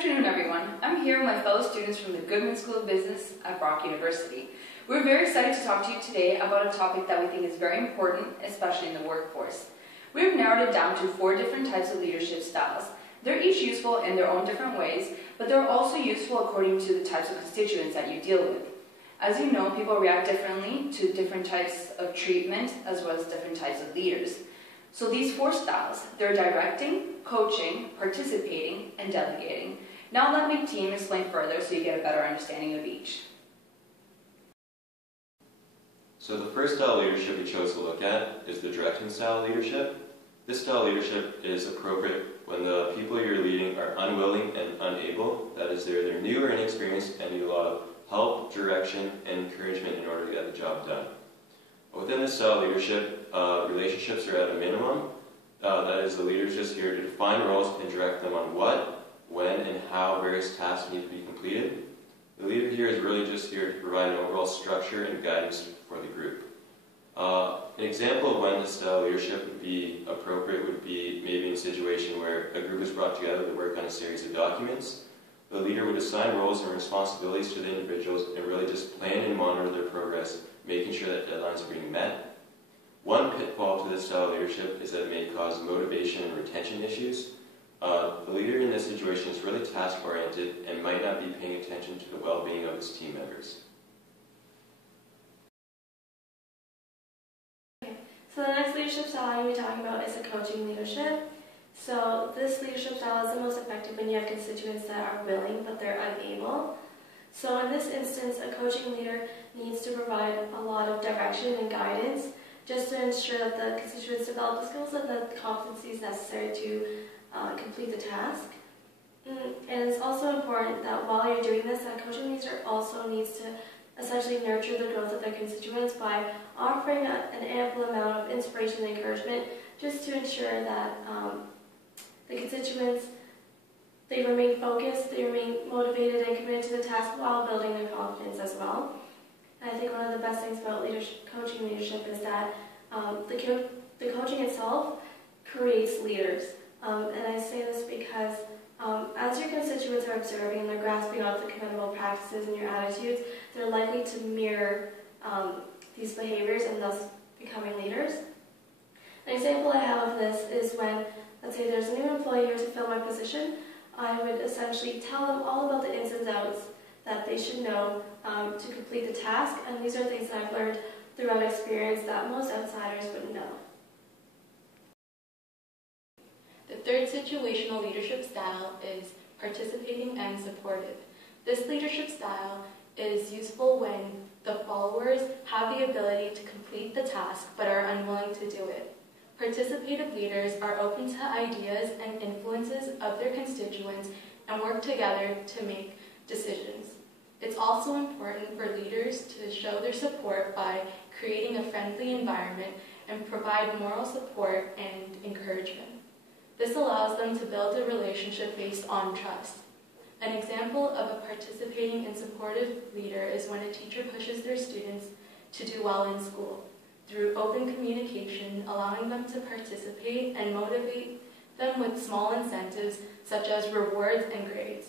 afternoon, everyone. I'm here with my fellow students from the Goodman School of Business at Brock University. We're very excited to talk to you today about a topic that we think is very important, especially in the workforce. We've narrowed it down to 4 different types of leadership styles. They're each useful in their own different ways, but they're also useful according to the types of constituents that you deal with. As you know, people react differently to different types of treatment as well as different types of leaders. So these 4 styles, they're directing, coaching, participating, and delegating. Now let my team explain further so you get a better understanding of each. So the first style of leadership we chose to look at is the directing style of leadership. This style of leadership is appropriate when the people you're leading are unwilling and unable, that is, they're either new or inexperienced and need a lot of help, direction, and encouragement in order to get the job done. Within this style of leadership, relationships are at a minimum. That is, the leader is just here to define roles and direct them on what, when, and how various tasks need to be completed. The leader here is really just here to provide an overall structure and guidance for the group. An example of when this style of leadership would be appropriate would be maybe in a situation where a group is brought together to work on a series of documents. The leader would assign roles and responsibilities to the individuals and really just plan and monitor their progress, making sure that deadlines are being met. One pitfall to this style of leadership is that it may cause motivation and retention issues. The leader in this situation is really task-oriented and might not be paying attention to the well-being of his team members. So the next leadership style I'm going to be talking about is a coaching leadership. So this leadership style is the most effective when you have constituents that are willing but they're unable. So in this instance, a coaching leader needs to provide a lot of direction and guidance just to ensure that the constituents develop the skills and the competencies necessary to complete the task. And it's also important that while you're doing this, that coaching leader also needs to essentially nurture the growth of their constituents by offering an ample amount of inspiration and encouragement just to ensure that the constituents, they remain focused, they remain motivated and committed to the task while building their confidence as well. And I think one of the best things about coaching leadership is that the coaching itself creates leaders. And I say this because as your constituents are observing and they're grasping out the commendable practices and your attitudes, they're likely to mirror these behaviors and thus becoming leaders. An example I have of this is when, let's say there's a new employee here to fill my position, I would essentially tell them all about the ins and outs that they should know to complete the task, and these are things that I've learned throughout experience that most outsiders wouldn't know. The third situational leadership style is participating and supportive. This leadership style is useful when the followers have the ability to complete the task but are unwilling to do it. Participative leaders are open to ideas and influences of their constituents and work together to make decisions. It's also important for leaders to show their support by creating a friendly environment and provide moral support and encouragement. This allows them to build a relationship based on trust. An example of a participating and supportive leader is when a teacher pushes their students to do well in school through open communication, allowing them to participate and motivate them with small incentives such as rewards and grades.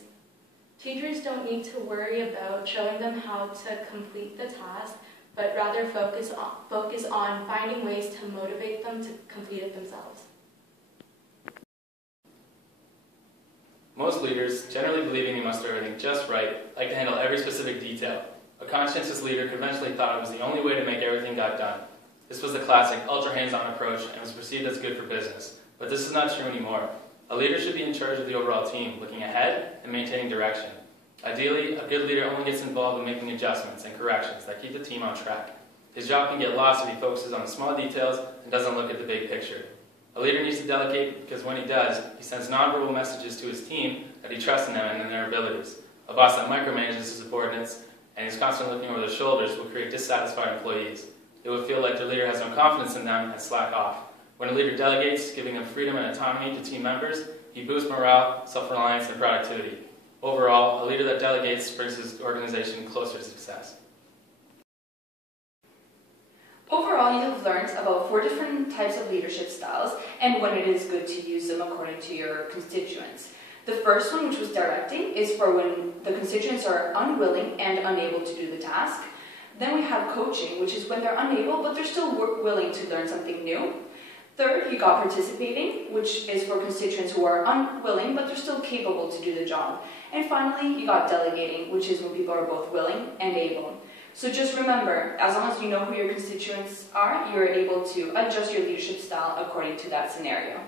Teachers don't need to worry about showing them how to complete the task, but rather focus on finding ways to motivate them to complete it themselves. Most leaders, generally believing they must do everything just right, like to handle every specific detail. A conscientious leader conventionally thought it was the only way to make everything got done. This was the classic ultra hands-on approach and was perceived as good for business. But this is not true anymore. A leader should be in charge of the overall team, looking ahead and maintaining direction. Ideally, a good leader only gets involved in making adjustments and corrections that keep the team on track. His job can get lost if he focuses on the small details and doesn't look at the big picture. A leader needs to delegate because when he does, he sends nonverbal messages to his team that he trusts in them and in their abilities. A boss that micromanages his subordinates and is constantly looking over their shoulders will create dissatisfied employees. They will feel like their leader has no confidence in them and slack off. When a leader delegates, giving them freedom and autonomy to team members, he boosts morale, self-reliance, and productivity. Overall, a leader that delegates brings his organization closer to success. Overall, you have learned about 4 different types of leadership styles and when it is good to use them according to your constituents. The first one, which was directing, is for when the constituents are unwilling and unable to do the task. Then we have coaching, which is when they're unable, but they're still willing to learn something new. Third, you got participating, which is for constituents who are unwilling, but they're still capable to do the job. And finally, you got delegating, which is when people are both willing and able. So just remember, as long as you know who your constituents are, you're able to adjust your leadership style according to that scenario.